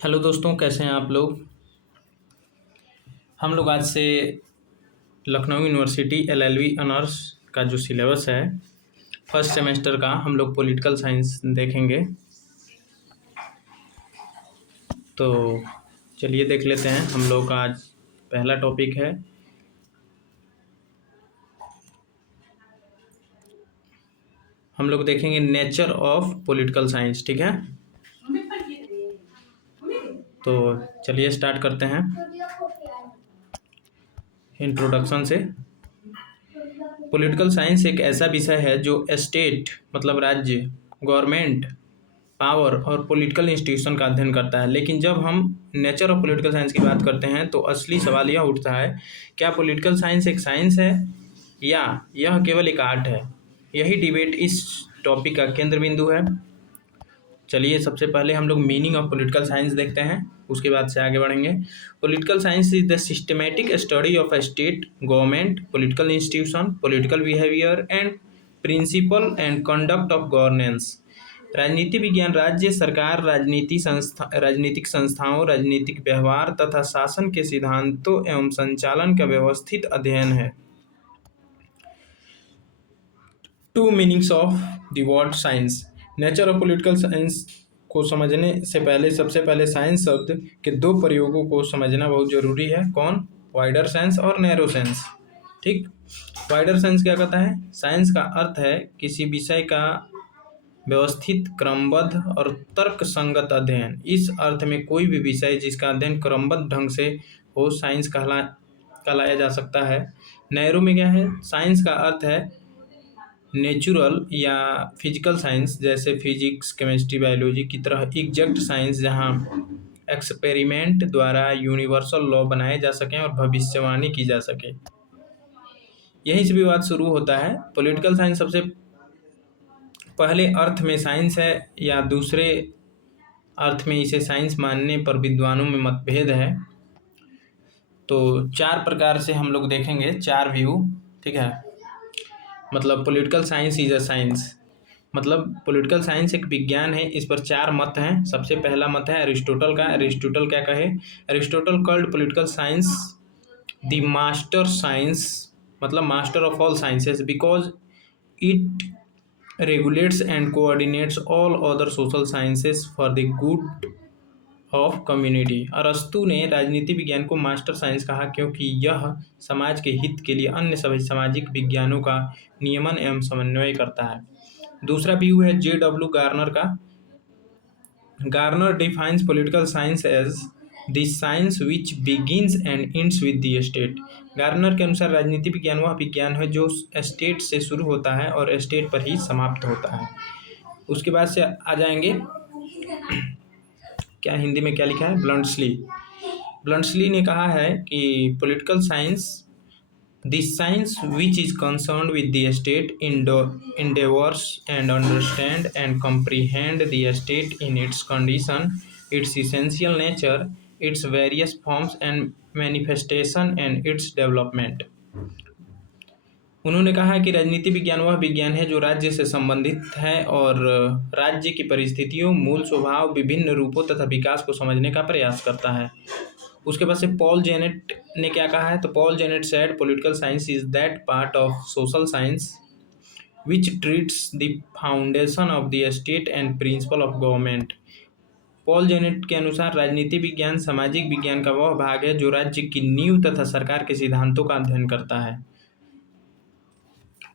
Hello दोस्तों, कैसे हैं आप लोग। हम लोग आज से लखनऊ यूनिवर्सिटी एलएलबी ऑनर्स का जो सिलेबस है फर्स्ट सेमेस्टर का हम लोग पॉलिटिकल साइंस देखेंगे। तो चलिए देख लेते हैं। हम लोग का आज पहला टॉपिक है हम लोग देखेंगे नेचर ऑफ पॉलिटिकल साइंस। ठीक है, तो चलिए स्टार्ट करते हैं इंट्रोडक्शन से। पॉलिटिकल साइंस एक ऐसा विषय है जो स्टेट मतलब राज्य, गवर्नमेंट, पावर और पॉलिटिकल इंस्टीट्यूशन का अध्ययन करता है। लेकिन जब हम नेचर ऑफ पॉलिटिकल साइंस की बात करते हैं तो असली सवाल यह उठता है, क्या पॉलिटिकल साइंस एक साइंस है या यह केवल एक आर्ट है। यही डिबेट इस टॉपिक का केंद्र बिंदु है। चलिए सबसे पहले हम लोग मीनिंग ऑफ पॉलिटिकल साइंस देखते हैं, उसके बाद से आगे बढ़ेंगे। Political science is the systematic study of a state, government, political institution, political behaviour and principle and conduct of governance. राजनीति विज्ञान राज्य सरकार, राजनीतिक संस्थाओं, राजनीतिक व्यवहार तथा शासन के सिद्धांतों एवं संचालन का व्यवस्थित अध्ययन है। Two meanings of the word science. Nature of political science को समझने से पहले सबसे पहले साइंस शब्द के दो प्रयोगों को समझना बहुत जरूरी है। कौन? वाइडर सेंस और नैरो सेंस। ठीक, वाइडर सेंस क्या कहता है? साइंस का अर्थ है किसी विषय का व्यवस्थित, क्रमबद्ध और तर्क संगत अध्ययन। इस अर्थ में कोई भी विषय जिसका अध्ययन क्रमबद्ध ढंग से हो साइंस कहलाया जा सकता है। नैरो में क्या है? साइंस का अर्थ है नेचुरल या फिजिकल साइंस, जैसे फिजिक्स, केमिस्ट्री, बायोलॉजी की तरह एग्जैक्ट साइंस, जहां एक्सपेरिमेंट द्वारा यूनिवर्सल लॉ बनाए जा सकें और भविष्यवाणी की जा सके। यहीं से विवाद शुरू होता है। पॉलिटिकल साइंस सबसे पहले अर्थ में साइंस है या दूसरे अर्थ में इसे साइंस मानने पर विद्वानों में मतभेद है। तो चार प्रकार से हम लोग देखेंगे, चार व्यू। ठीक है, मतलब political science is a science, मतलब पॉलिटिकल साइंस एक विज्ञान है। इस पर चार मत हैं। सबसे पहला मत है अरिस्टोटल का। अरिस्टोटल क्या कहे? Aristotle called political science the master science, मतलब master of all sciences, because it regulates and coordinates all other social sciences for the good of community। अरस्तु ने राजनीति विज्ञान को मास्टर साइंस कहा क्योंकि यह समाज के हित के लिए अन्य सभी सामाजिक विज्ञानों का नियमन एवं समन्वय करता है। दूसरा व्यू है J.W. गार्नर का। Garner defines political science as the science which begins and ends with the state. Garner के अनुसार राजनीति विज्ञान वह विज्ञान है जो स्टेट से शुरू होता है और स्टेट पर ही समाप्त होता है। उसके बाद से आ जाएंगे, क्या हिंदी में क्या लिखा है, ब्लंट्सली। ब्लंट्सली ने कहा है कि political science the science which is concerned with the state endeavors and understand and comprehend the state in its condition, its essential nature, its various forms and manifestation and its development। उन्होंने कहा कि राजनीति विज्ञान वह विज्ञान है जो राज्य से संबंधित है और राज्य की परिस्थितियों, मूल स्वभाव, विभिन्न रूपों तथा विकास को समझने का प्रयास करता है। उसके बाद से पॉल जेनेट ने क्या कहा है? तो Paul Janet said political science is that part of social science which treats the foundation of the state and principle of government. Paul Janet के अनुसार राजनीति विज्ञान सामाजिक विज्ञान का वह भाग है जो राज्य की नींव तथा सरकार के सिद्धांतों का अध्ययन करता है।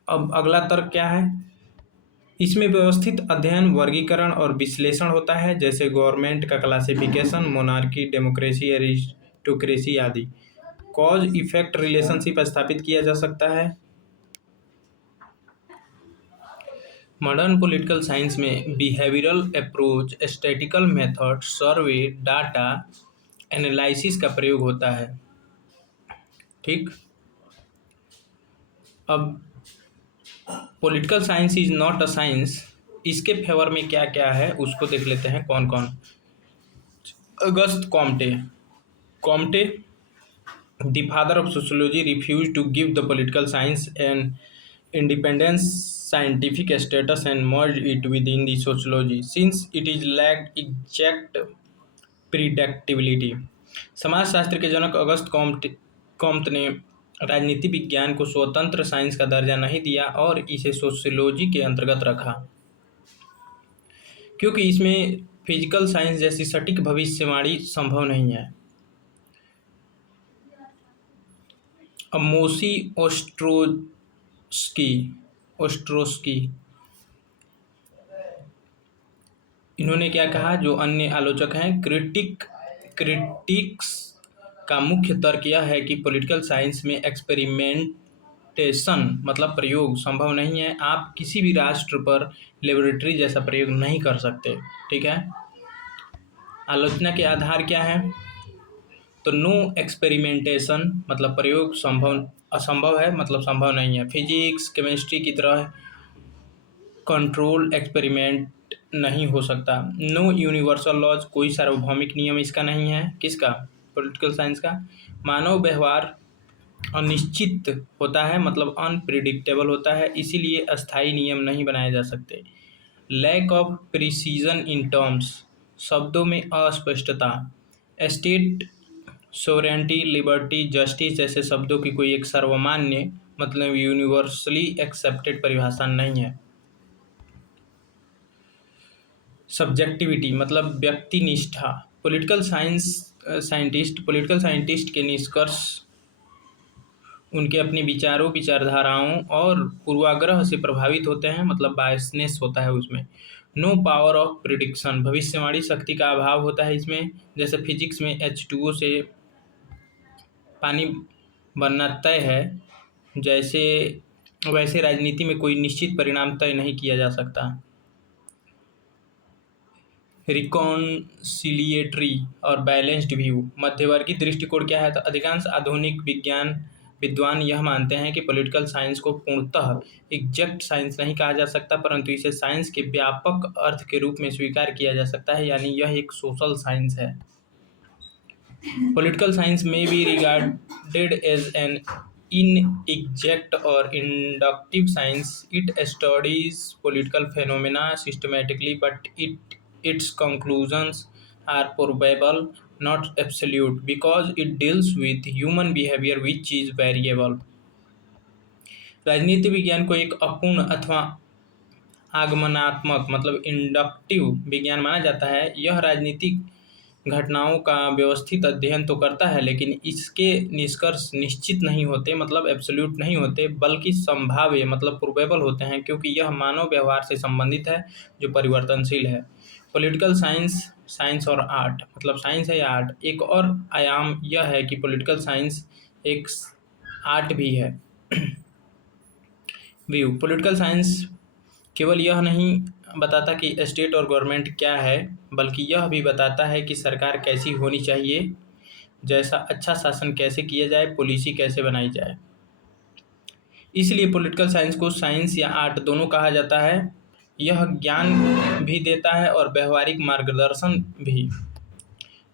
अब अगला तर्क क्या है? इसमें व्यवस्थित अध्ययन, वर्गीकरण और विश्लेषण होता है, जैसे गवर्नमेंट का क्लासिफिकेशन, मोनार्की, डेमोक्रेसी, एरिस्टोक्रेसी आदि। कॉज इफेक्ट रिलेशनशिप स्थापित किया जा सकता है। मॉडर्न पॉलिटिकल साइंस में बिहेवियरल अप्रोच, स्टैटिकल मेथड, सर्वे, डाटा एनालिसिस का प्रयोग होता है। ठीक, अब political science is not a science, इसके फेवर में क्या क्या है उसको देख लेते हैं कौन कौन। अगस्त Comte the father of sociology, refused to give the political science an independent scientific status and merged it within the sociology since it is lacked exact प्रिडिक्टिबिलिटी। समाजशास्त्र के जनक अगस्त कॉम्ट ने राजनीति विज्ञान को स्वतंत्र साइंस का दर्जा नहीं दिया और इसे सोशियोलॉजी के अंतर्गत रखा, क्योंकि इसमें फिजिकल साइंस जैसी सटीक भविष्यवाणी संभव नहीं है। अब मोसी ओस्ट्रोस्की इन्होंने क्या कहा, जो अन्य आलोचक हैं, क्रिटिक्स का मुख्य तर्क यह है कि पॉलिटिकल साइंस में एक्सपेरिमेंटेशन मतलब प्रयोग संभव नहीं है। आप किसी भी राष्ट्र पर लेबोरेटरी जैसा प्रयोग नहीं कर सकते। ठीक है। आलोचना के आधार क्या है, तो नो एक्सपेरिमेंटेशन मतलब प्रयोग असंभव है, मतलब संभव नहीं है। फिजिक्स केमिस्ट्री की तरह कंट्रोल एक्सपेरिमेंट नहीं हो सकता। नो यूनिवर्सल लॉज कोई सार्वभौमिक नियम इसका नहीं है। किसका? पॉलिटिकल साइंस का। मानव व्यवहार अनिश्चित होता है, मतलब अनप्रिडिक्टेबल होता है, इसीलिए अस्थायी नियम नहीं बनाए जा सकते। Lack of precision in terms शब्दों में अस्पष्टता। स्टेट सोवरेनिटी, लिबर्टी, जस्टिस जैसे शब्दों की कोई एक सर्वमान्य मतलब यूनिवर्सली एक्सेप्टेड परिभाषा नहीं है। सब्जेक्टिविटी मतलब व्यक्तिनिष्ठा। पॉलिटिकल साइंटिस्ट के निष्कर्ष उनके अपने विचारों, विचारधाराओं और पूर्वाग्रह से प्रभावित होते हैं, मतलब बायसनेस होता है उसमें। नो पावर ऑफ प्रिडिक्शन भविष्यवाणी शक्ति का अभाव होता है इसमें। जैसे फिजिक्स में H2O से पानी बनना तय है, वैसे राजनीति में कोई निश्चित परिणाम तय नहीं किया जा सकता। रिकॉन्सिलिएटरी और बैलेंस्ड व्यू मध्यवर्गीय दृष्टिकोण क्या है, तो अधिकांश आधुनिक विद्वान यह मानते हैं कि पॉलिटिकल साइंस को पूर्णतः एग्जैक्ट साइंस नहीं कहा जा सकता, परंतु इसे साइंस के व्यापक अर्थ के रूप में स्वीकार किया जा सकता है, यानी यह एक सोशल साइंस है। पॉलिटिकल साइंस में be regarded as an inexact or inductive science. It studies political phenomena systematically, but its conclusions are probable, not absolute, because it deals with human behavior which is variable. राजनीति विज्ञान को एक अपूर्ण अथवा आगमनात्मक मतलब inductive विज्ञान माना जाता है। यह राजनीतिक घटनाओं का व्यवस्थित अध्ययन तो करता है, लेकिन इसके निष्कर्ष निश्चित नहीं होते, मतलब एब्सोल्यूट नहीं होते, बल्कि संभाव्य मतलब प्रोबेबल होते हैं, क्योंकि यह मानव व्यवहार से संबंधित है जो परिवर्तनशील है। पॉलिटिकल साइंस और आर्ट मतलब साइंस है या आर्ट। एक और आयाम यह है कि पॉलिटिकल साइंस एक आर्ट भी है। व्यू पॉलिटिकल साइंस केवल यह नहीं बताता कि स्टेट और गवर्नमेंट क्या है, बल्कि यह भी बताता है कि सरकार कैसी होनी चाहिए, जैसा अच्छा शासन कैसे किया जाए, पॉलिसी कैसे बनाई जाए। इसलिए पॉलिटिकल साइंस को साइंस या आर्ट दोनों कहा जाता है। यह ज्ञान भी देता है और व्यवहारिक मार्गदर्शन भी।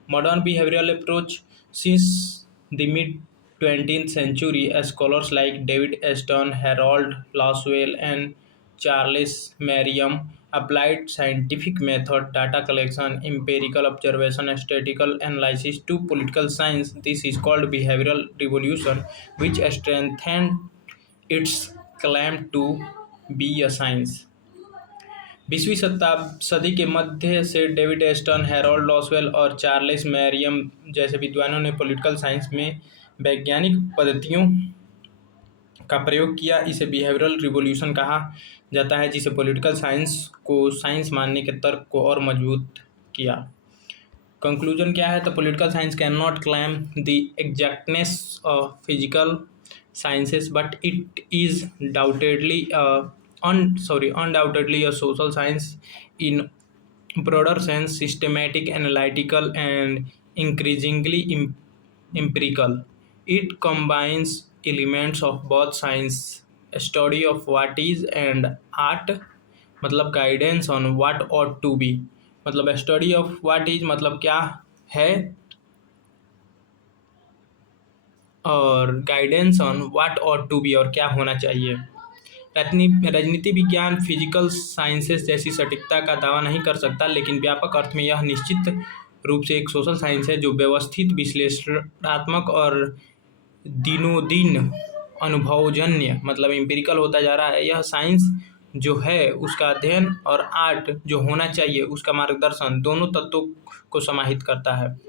Modern behavioural approach since the mid 20th century, scholars like David Stern, Harold Laswell, and Charles Merriam applied scientific method, data collection, empirical observation, statistical analysis to political science. This is called behavioral revolution, which strengthened its claim to be a science. 20वीं सदी के मध्य से David stern, Harold Lasswell और Charles Mariam जैसे विद्वानों ने political science में वैज्ञानिक पद्धतियों का प्रयोग किया। इसे बिहेवियरल रिवॉल्यूशन कहा जाता है, जिसे पॉलिटिकल साइंस को साइंस मानने के तर्क को और मजबूत किया। कंक्लूजन क्या है, तो political science can not claim the exactness of physical sciences, but it is undoubtedly a social science in broader sense, systematic, analytical, and increasingly empirical. It combines elements of both science, study of what is, and art मतलब guidance on what ought to be। मतलब study of what is मतलब क्या है, और guidance on what ought to be और क्या होना चाहिए। राजनीति विज्ञान फिजिकल साइंसेस जैसी सटीकता का दावा नहीं कर सकता, लेकिन व्यापक अर्थ में यह निश्चित रूप से एक सोशल साइंस है जो व्यवस्थित, विश्लेषणात्मक और दिनों-दिन अनुभवजन्य मतलब एम्पिरिकल होता जा रहा है। यह साइंस जो है उसका अध्ययन और आर्ट जो होना चाहिए उसका मार्गदर्शन दोनों तत्वों को समाहित करता है।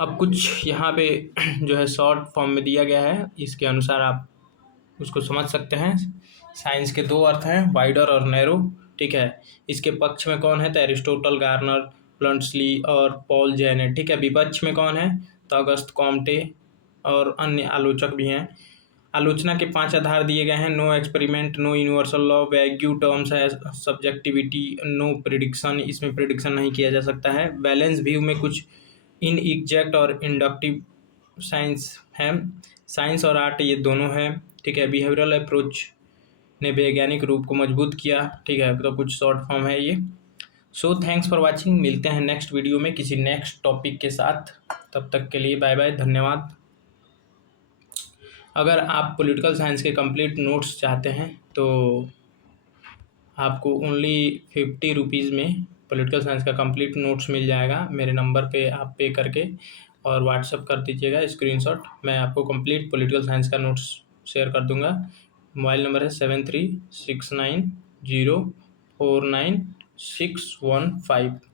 अब कुछ यहाँ पे जो है शॉर्ट फॉर्म में दिया गया है, इसके अनुसार आप उसको समझ सकते हैं। साइंस के दो अर्थ हैं, वाइडर और नैरो, ठीक है। इसके पक्ष में कौन है? तो एरिस्टोटल, गार्नर, प्लंट्सली और पॉल जैन है, ठीक है। विपक्ष में कौन है? तो अगस्त कॉम्टे और अन्य आलोचक भी हैं। आलोचना के 5 आधार दिए गए हैं: no experiment, no universal law, vague terms है, सब्जेक्टिविटी, नो प्रिडिक्शन, इसमें प्रिडिक्शन नहीं किया जा सकता है, बैलेंस व्यू में कुछ इनएग्जैक्ट और इंडक्टिव साइंस है, साइंस और आर्ट ये दोनों है, ठीक है। बिहेवियरल अप्रोच ने वैज्ञानिक रूप को मजबूत किया, ठीक है। तो कुछ शॉर्ट फॉर्म है ये। सो थैंक्स फॉर वाचिंग, मिलते हैं नेक्स्ट वीडियो में किसी नेक्स्ट टॉपिक के साथ। तब तक के लिए बाय बाय, धन्यवाद। अगर आप पॉलिटिकल साइंस के कंप्लीट नोट्स चाहते हैं तो आपको ओनली 50 रुपीज़ में पॉलिटिकल साइंस का कंप्लीट नोट्स मिल जाएगा। मेरे नंबर पे आप पे करके और व्हाट्सअप कर दीजिएगा स्क्रीनशॉट, मैं आपको कंप्लीट पॉलिटिकल साइंस का नोट्स शेयर कर दूंगा। मोबाइल नंबर है 7369049615।